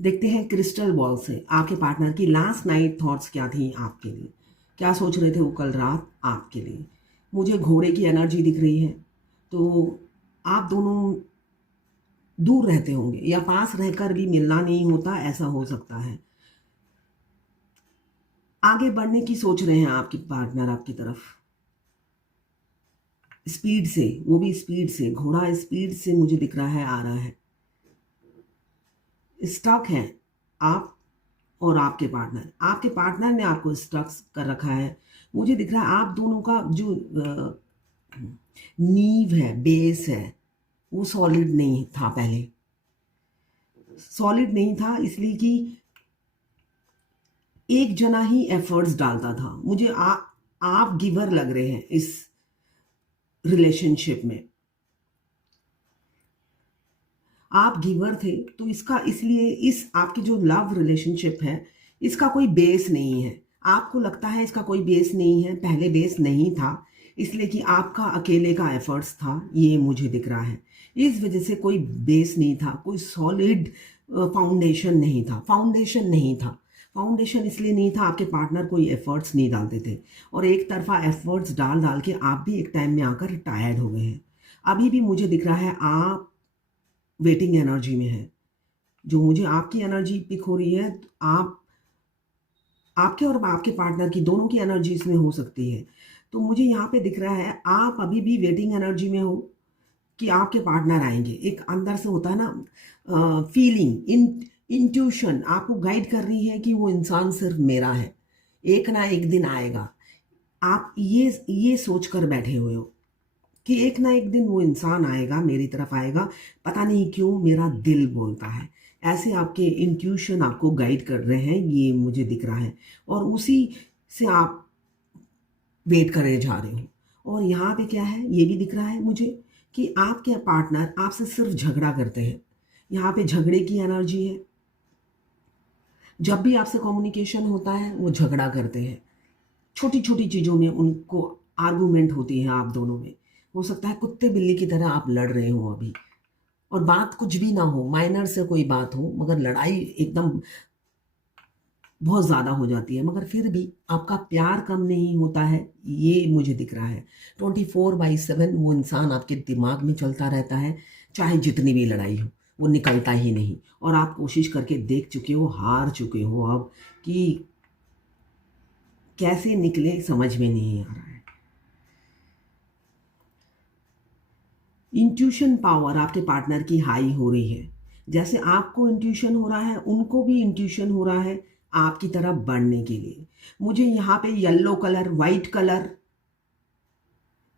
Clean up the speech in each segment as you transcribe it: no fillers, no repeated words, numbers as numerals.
देखते हैं crystal ball से आपके पार्टनर की लास्ट नाइट थॉट्स क्या थी आपके लिए। क्या सोच रहे थे वो कल रात आपके लिए। मुझे घोड़े की एनर्जी दिख रही है, तो आप दोनों दूर रहते होंगे या पास रहकर भी मिलना नहीं होता, ऐसा हो सकता है। आगे बढ़ने की सोच रहे हैं आपकी पार्टनर आपकी तरफ, स्पीड से, वो भी स्पीड से, घोड़ा स्पीड से मुझे दिख रहा है आ रहा है। स्टक है आप और आपके पार्टनर ने आपको स्टक कर रखा है। मुझे दिख रहा है आप दोनों का जो नींव है, बेस है, वो सॉलिड नहीं था। पहले सॉलिड नहीं था इसलिए कि एक जना ही एफर्ट्स डालता था। मुझे आप गिवर लग रहे हैं इस रिलेशनशिप में। आप गिवर थे, तो इसका इसलिए इस आपकी जो लव रिलेशनशिप है इसका कोई बेस नहीं है। आपको लगता है इसका कोई बेस नहीं है, पहले बेस नहीं था, इसलिए कि आपका अकेले का एफर्ट्स था, ये मुझे दिख रहा है। इस वजह से कोई बेस नहीं था, कोई सॉलिड फाउंडेशन नहीं था। फाउंडेशन इसलिए नहीं था, आपके पार्टनर कोई एफर्ट्स नहीं डालते थे, और एक तरफा एफर्ट्स डाल डाल के आप भी एक टाइम में आकर टायर्ड हो गए हैं। अभी भी मुझे दिख रहा है आप वेटिंग एनर्जी में है। जो मुझे आपकी एनर्जी पिक हो रही है, आप आपके और आपके पार्टनर की दोनों की एनर्जी इसमें हो सकती है। तो मुझे यहाँ पे दिख रहा है आप अभी भी वेटिंग एनर्जी में हो कि आपके पार्टनर आएंगे। एक अंदर से होता है ना फीलिंग, इंट्यूशन आपको गाइड कर रही है कि वो इंसान सिर्फ मेरा है, एक ना एक दिन आएगा। आप ये सोच कर बैठे हुए हो कि एक ना एक दिन वो इंसान आएगा, मेरी तरफ आएगा, पता नहीं क्यों मेरा दिल बोलता है। ऐसे आपके इंट्यूशन आपको गाइड कर रहे हैं, ये मुझे दिख रहा है, और उसी से आप वेट करे जा रहे हो। और यहाँ पे क्या है, ये भी दिख रहा है मुझे कि आपके पार्टनर आपसे सिर्फ झगड़ा करते हैं। यहाँ पे झगड़े की एनर्जी है। जब भी आपसे कम्युनिकेशन होता है वो झगड़ा करते हैं, छोटी छोटी चीज़ों में उनको आर्गूमेंट होती है आप दोनों में। हो सकता है कुत्ते बिल्ली की तरह आप लड़ रहे हो अभी, और बात कुछ भी ना हो, माइनर से कोई बात हो, मगर लड़ाई एकदम बहुत ज़्यादा हो जाती है, मगर फिर भी आपका प्यार कम नहीं होता है, ये मुझे दिख रहा है। 24/7 वो इंसान आपके दिमाग में चलता रहता है, चाहे जितनी भी लड़ाई हो, वो निकलता ही नहीं। और आप कोशिश करके देख चुके हो, हार चुके हो अब, कि कैसे निकले समझ में नहीं आ रहा है। इंट्यूशन पावर आपके पार्टनर की हाई हो रही है। जैसे आपको इंट्यूशन हो रहा है, उनको भी इंट्यूशन हो रहा है आपकी तरफ बढ़ने के लिए। मुझे यहाँ पे yellow colour, white colour,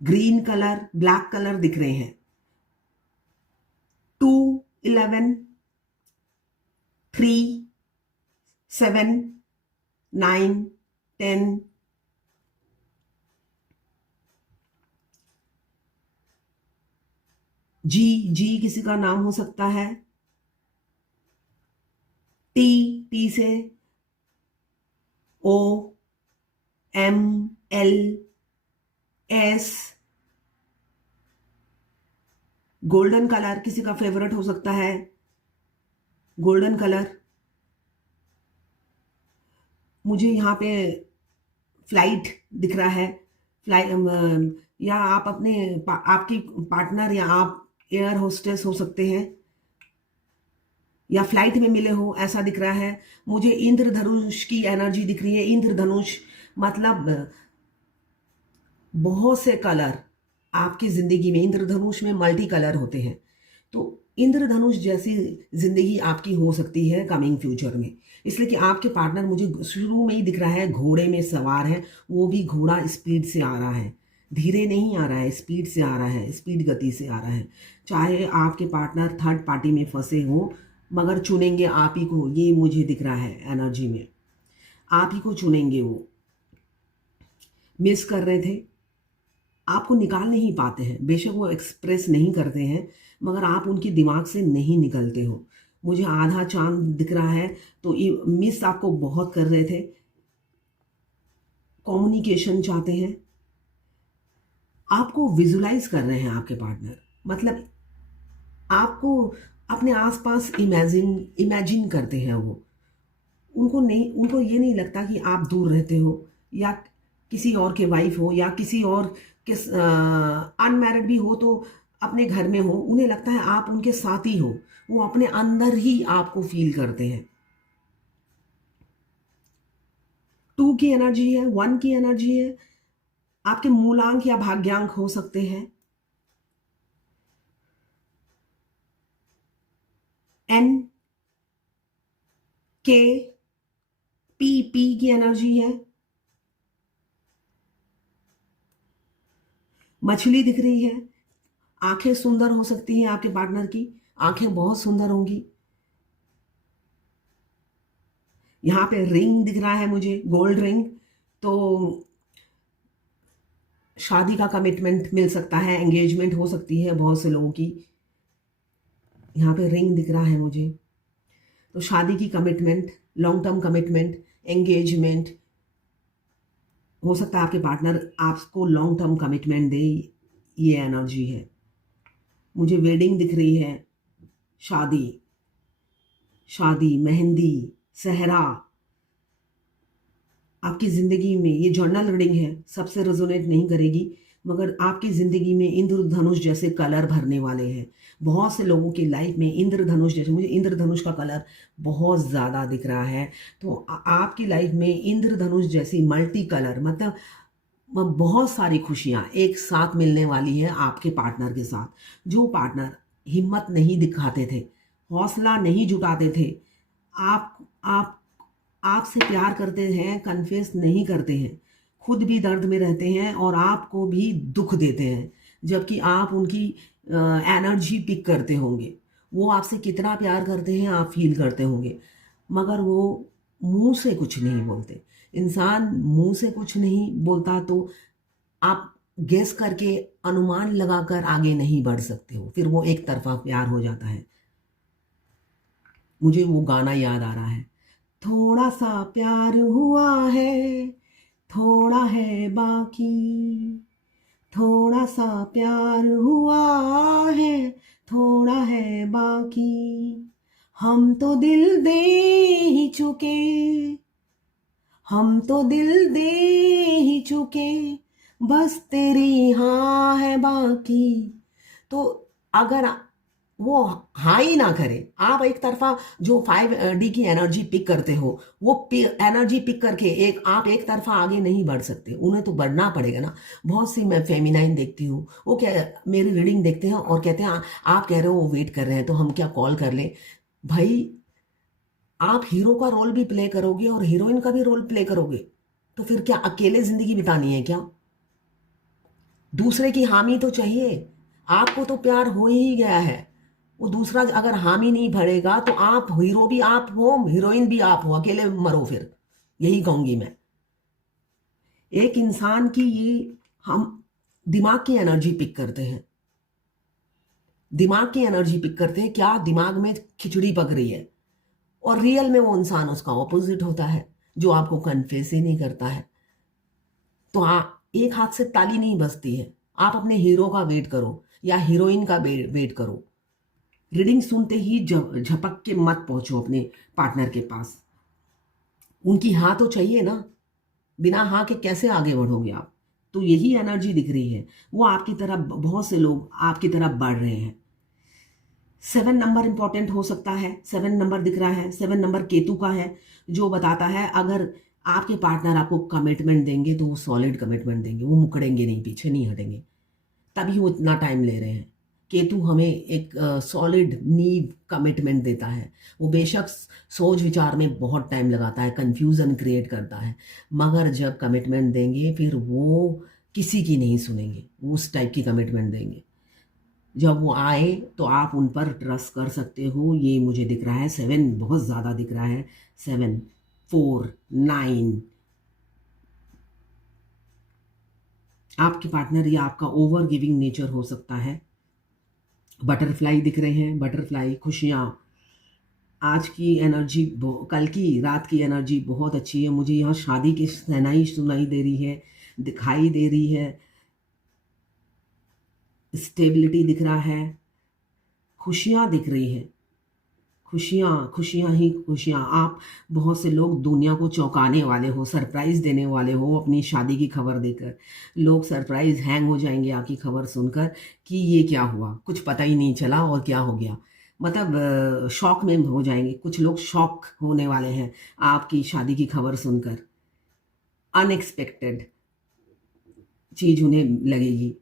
green colour, black colour दिख रहे हैं। 2, 11, 3, 7, 9, 10, जी, जी किसी का नाम हो सकता है। टी, टी से O, M, L, S. Golden colour किसी का फेवरेट हो सकता है, गोल्डन कलर। मुझे यहाँ पे फ्लाइट दिख रहा है। या आप आपकी पार्टनर या आप एयर होस्टेस हो सकते हैं, या फ्लाइट में मिले हो, ऐसा दिख रहा है। मुझे इंद्रधनुष की एनर्जी दिख रही है। इंद्रधनुष मतलब बहुत से कलर आपकी जिंदगी में, इंद्रधनुष में मल्टी कलर होते हैं। तो इंद्रधनुष जैसी जिंदगी आपकी हो सकती है कमिंग फ्यूचर में, इसलिए कि आपके पार्टनर मुझे शुरू में ही दिख रहा है घोड़े में सवार है। वो भी घोड़ा स्पीड से आ रहा है, धीरे नहीं आ रहा है, स्पीड से आ रहा है, स्पीड गति से आ रहा है। चाहे आपके पार्टनर थर्ड पार्टी में फंसे हो, मगर चुनेंगे आप ही को, ये मुझे दिख रहा है एनर्जी में। आप ही को चुनेंगे वो। मिस कर रहे थे, आपको निकाल नहीं पाते हैं, बेशक वो एक्सप्रेस नहीं करते हैं, मगर आप उनके दिमाग से नहीं निकलते हो। मुझे आधा चांद दिख रहा है, तो ये मिस आपको बहुत कर रहे थे। कम्युनिकेशन चाहते हैं, आपको विजुलाइज कर रहे हैं आपके पार्टनर, मतलब आपको अपने आसपास इमेजिन करते हैं वो। उनको ये नहीं लगता कि आप दूर रहते हो या किसी और के वाइफ हो या किसी और किस अनमैरिड भी हो तो अपने घर में हो, उन्हें लगता है आप उनके साथ ही हो। वो अपने अंदर ही आपको फील करते हैं। 2 की एनर्जी है, 1 की एनर्जी है। आपके मूलांक या भाग्यांक हो सकते हैं। N K P की एनर्जी है। मछली दिख रही है। आंखें सुंदर हो सकती हैं, आपके पार्टनर की आंखें बहुत सुंदर होंगी। यहाँ पे रिंग दिख रहा है मुझे, गोल्ड रिंग। तो शादी का कमिटमेंट मिल सकता है, एंगेजमेंट हो सकती है बहुत से लोगों की। यहाँ पे रिंग दिख रहा है मुझे। तो शादी की commitment, long term commitment, engagement हो सकता है। आपके पार्टनर आपको लॉन्ग टर्म कमिटमेंट दे, ये एनर्जी है। मुझे वेडिंग दिख रही है, शादी, शादी, मेहंदी, सहरा। आपकी ज़िंदगी में ये जर्नल रीडिंग है, सबसे रेजोनेट नहीं करेगी, मगर आपकी ज़िंदगी में इंद्रधनुष जैसे कलर भरने वाले हैं। बहुत से लोगों की लाइफ में इंद्रधनुष जैसे, मुझे इंद्रधनुष का कलर बहुत ज़्यादा दिख रहा है। तो आपकी लाइफ में इंद्रधनुष जैसी मल्टी कलर, मतलब बहुत सारी खुशियाँ एक साथ मिलने वाली है आपके पार्टनर के साथ। जो पार्टनर हिम्मत नहीं दिखाते थे, हौसला नहीं जुटाते थे, आप आपसे प्यार करते हैं, कन्फेस नहीं करते हैं, खुद भी दर्द में रहते हैं और आपको भी दुख देते हैं, जबकि आप उनकी एनर्जी पिक करते होंगे। वो आपसे कितना प्यार करते हैं आप फील करते होंगे, मगर वो मुंह से कुछ नहीं बोलते। इंसान मुंह से कुछ नहीं बोलता तो आप गेस करके, अनुमान लगाकर आगे नहीं बढ़ सकते हो, फिर वो एक तरफा प्यार हो जाता है। मुझे वो गाना याद आ रहा है, थोड़ा सा प्यार हुआ है, थोड़ा है बाकी, थोड़ा सा प्यार हुआ है, थोड़ा है बाकी, हम तो दिल दे ही चुके, हम तो दिल दे ही चुके, बस तेरी हाँ है बाकी। तो अगर वो हाँ ही ना करे, आप एक तरफा जो 5D की एनर्जी पिक करते हो, वो एनर्जी पिक करके आप एक तरफा आगे नहीं बढ़ सकते, उन्हें तो बढ़ना पड़ेगा ना। बहुत सी मैं फेमिनाइन देखती हूँ, वो क्या मेरी रीडिंग देखते हैं और कहते हैं आप कह रहे हो वो वेट कर रहे हैं तो हम क्या कॉल कर लें। भाई, आप हीरो का रोल भी प्ले करोगे और हीरोइन का भी रोल प्ले करोगे, तो फिर क्या अकेले जिंदगी बितानी है क्या? दूसरे की हामी तो चाहिए। आपको तो प्यार हो ही गया है, वो दूसरा अगर हामी नहीं भरेगा तो आप हीरो भी आप हो, हीरोइन भी आप हो, अकेले मरो फिर। यही कहूंगी मैं। एक इंसान की ये हम दिमाग की एनर्जी पिक करते हैं, दिमाग की एनर्जी पिक करते हैं, क्या दिमाग में खिचड़ी पक रही है, और रियल में वो इंसान उसका ऑपोजिट होता है जो आपको कन्फेस ही नहीं करता है। तो एक हाथ से ताली नहीं बजती है। आप अपने हीरो का वेट करो या हीरोइन का वेट करो। रीडिंग सुनते ही झपक के मत पहुंचो अपने पार्टनर के पास। उनकी हाँ तो चाहिए ना, बिना हाँ के कैसे आगे बढ़ोगे आप? तो यही एनर्जी दिख रही है, वो आपकी तरफ, बहुत से लोग आपकी तरफ बढ़ रहे हैं। 7 नंबर इंपॉर्टेंट हो सकता है। 7 नंबर दिख रहा है, 7 नंबर केतु का है, जो बताता है अगर आपके पार्टनर आपको कमिटमेंट देंगे तो वो सॉलिड कमिटमेंट देंगे, वो मुकरेंगे नहीं, पीछे नहीं हटेंगे, तभी वो इतना टाइम ले रहे हैं। केतु हमें एक सॉलिड नींव कमिटमेंट देता है। वो बेशक सोच विचार में बहुत टाइम लगाता है, कंफ्यूजन क्रिएट करता है, मगर जब कमिटमेंट देंगे फिर वो किसी की नहीं सुनेंगे, वो उस टाइप की कमिटमेंट देंगे। जब वो आए तो आप उन पर ट्रस्ट कर सकते हो। ये मुझे दिख रहा है 7 बहुत ज़्यादा दिख रहा है। 7, 4, 9। आपके पार्टनर या आपका ओवर गिविंग नेचर हो सकता है। बटरफ्लाई दिख रहे हैं, बटरफ्लाई, खुशियाँ। आज की एनर्जी, कल की रात की एनर्जी बहुत अच्छी है। मुझे यहाँ शादी की शहनाई सुनाई दे रही है, दिखाई दे रही है। स्टेबिलिटी दिख रहा है, खुशियाँ दिख रही है। खुशियाँ खुशियाँ ही खुशियाँ। आप बहुत से लोग दुनिया को चौंकाने वाले हो, सरप्राइज़ देने वाले हो अपनी शादी की खबर देकर। लोग सरप्राइज़ हैंग हो जाएंगे आपकी खबर सुनकर कि ये क्या हुआ, कुछ पता ही नहीं चला और क्या हो गया। मतलब शॉक में हो जाएंगे, कुछ लोग शॉक होने वाले हैं आपकी शादी की खबर सुनकर। अनएक्सपेक्टेड चीज़ उन्हें लगेगी।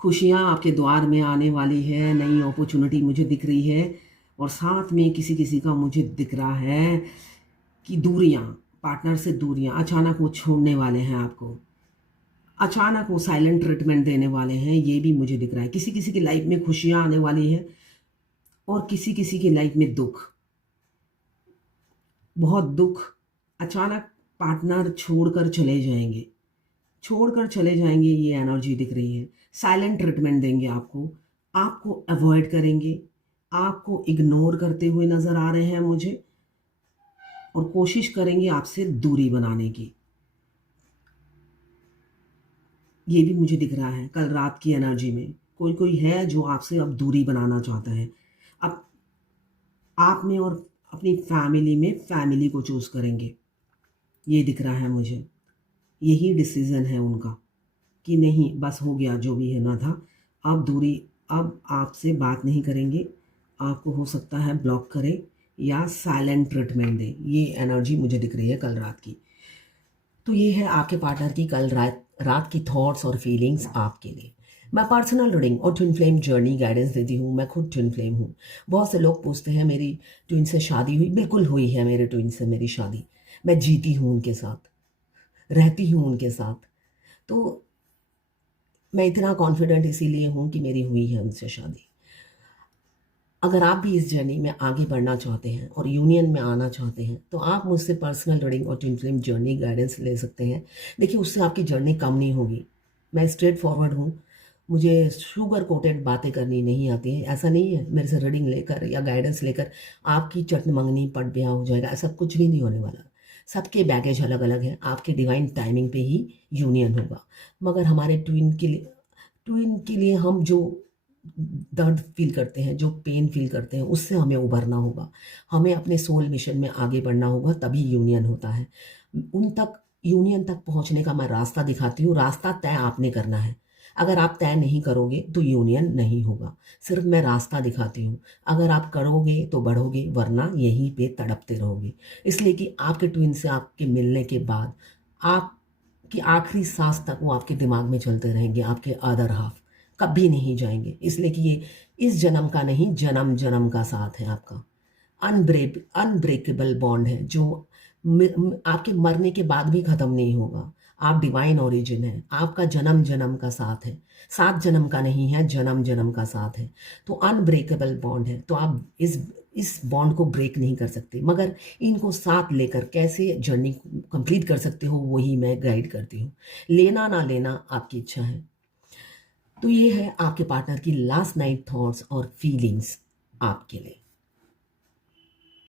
खुशियाँ आपके द्वार में आने वाली है, नई अपॉर्चुनिटी मुझे दिख रही है। और साथ में किसी किसी का मुझे दिख रहा है कि दूरियाँ, पार्टनर से दूरियाँ, अचानक वो छोड़ने वाले हैं आपको, अचानक वो साइलेंट ट्रीटमेंट देने वाले हैं, ये भी मुझे दिख रहा है। किसी किसी की लाइफ में खुशियाँ आने वाली है और किसी किसी की लाइफ में दुख, बहुत दुख। अचानक पार्टनर छोड़कर चले जाएंगे, छोड़कर चले जाएंगे, ये एनर्जी दिख रही है। साइलेंट ट्रीटमेंट देंगे आपको, आपको अवॉइड करेंगे, आपको इग्नोर करते हुए नज़र आ रहे हैं मुझे, और कोशिश करेंगे आपसे दूरी बनाने की। ये भी मुझे दिख रहा है कल रात की एनर्जी में। कोई कोई है जो आपसे अब दूरी बनाना चाहता है। अब आप में और अपनी फैमिली में फैमिली को चूज़ करेंगे, ये दिख रहा है मुझे। यही डिसीज़न है उनका कि नहीं, बस हो गया, जो भी है ना था, अब दूरी, अब आपसे बात नहीं करेंगे, आपको हो सकता है ब्लॉक करें या साइलेंट ट्रीटमेंट दें। ये एनर्जी मुझे दिख रही है कल रात की। तो ये है आपके पार्टनर की कल रात की थॉट्स और फीलिंग्स आपके लिए। मैं पर्सनल रीडिंग और ट्विन फ्लेम जर्नी गाइडेंस देती हूँ। मैं खुद ट्विन फ्लेम हूँ। बहुत से लोग पूछते हैं मेरी ट्विन से शादी हुई? बिल्कुल हुई है मेरे ट्विन से मेरी शादी। मैं जीती हूँ उनके साथ, रहती हूँ उनके साथ। तो मैं इतना कॉन्फिडेंट इसीलिए हूँ कि मेरी हुई है उनसे शादी। अगर आप भी इस जर्नी में आगे बढ़ना चाहते हैं और यूनियन में आना चाहते हैं तो आप मुझसे पर्सनल रीडिंग और ट्विन फ्लेम जर्नी गाइडेंस ले सकते हैं। देखिए, उससे आपकी जर्नी कम नहीं होगी। मैं स्ट्रेट फॉरवर्ड हूँ, मुझे शुगर कोटेड बातें करनी नहीं आती हैं। ऐसा नहीं है मेरे से रीडिंग लेकर या गाइडेंस लेकर आपकी चट मंगनी पट ब्याह हो जाएगा, ऐसा कुछ भी नहीं होने वाला। सबके बैगेज अलग अलग हैं, आपके डिवाइन टाइमिंग पे ही यूनियन होगा। मगर हमारे ट्विन के लिए हम जो दर्द फील करते हैं, जो पेन फील करते हैं, उससे हमें उभरना होगा। हमें अपने सोल मिशन में आगे बढ़ना होगा, तभी यूनियन होता है। यूनियन तक पहुंचने का मैं रास्ता दिखाती हूँ। रास्ता तय आपने करना है। अगर आप तय नहीं करोगे तो यूनियन नहीं होगा। सिर्फ मैं रास्ता दिखाती हूँ। अगर आप करोगे तो बढ़ोगे, वरना यहीं पे तड़पते रहोगे। इसलिए कि आपके ट्विन से आपके मिलने के बाद आपकी आखिरी सांस तक वो आपके दिमाग में चलते रहेंगे, आपके अदर हाफ कभी नहीं जाएंगे। इसलिए कि ये इस जन्म का नहीं, जन्म जन्म का साथ है आपका। अनब्रेकेबल बॉन्ड है जो आपके मरने के बाद भी खत्म नहीं होगा। आप डिवाइन ओरिजिन है, आपका जन्म जन्म का साथ है। 7 जन्म का नहीं है, जन्म जन्म का साथ है। तो अनब्रेकेबल बॉन्ड है, तो आप इस बॉन्ड को ब्रेक नहीं कर सकते। मगर इनको साथ लेकर कैसे जर्नी कंप्लीट कर सकते हो, वही मैं गाइड करती हूँ। लेना ना लेना आपकी इच्छा है। तो ये है आपके पार्टनर की लास्ट नाइट थॉट्स और फीलिंग्स आपके लिए।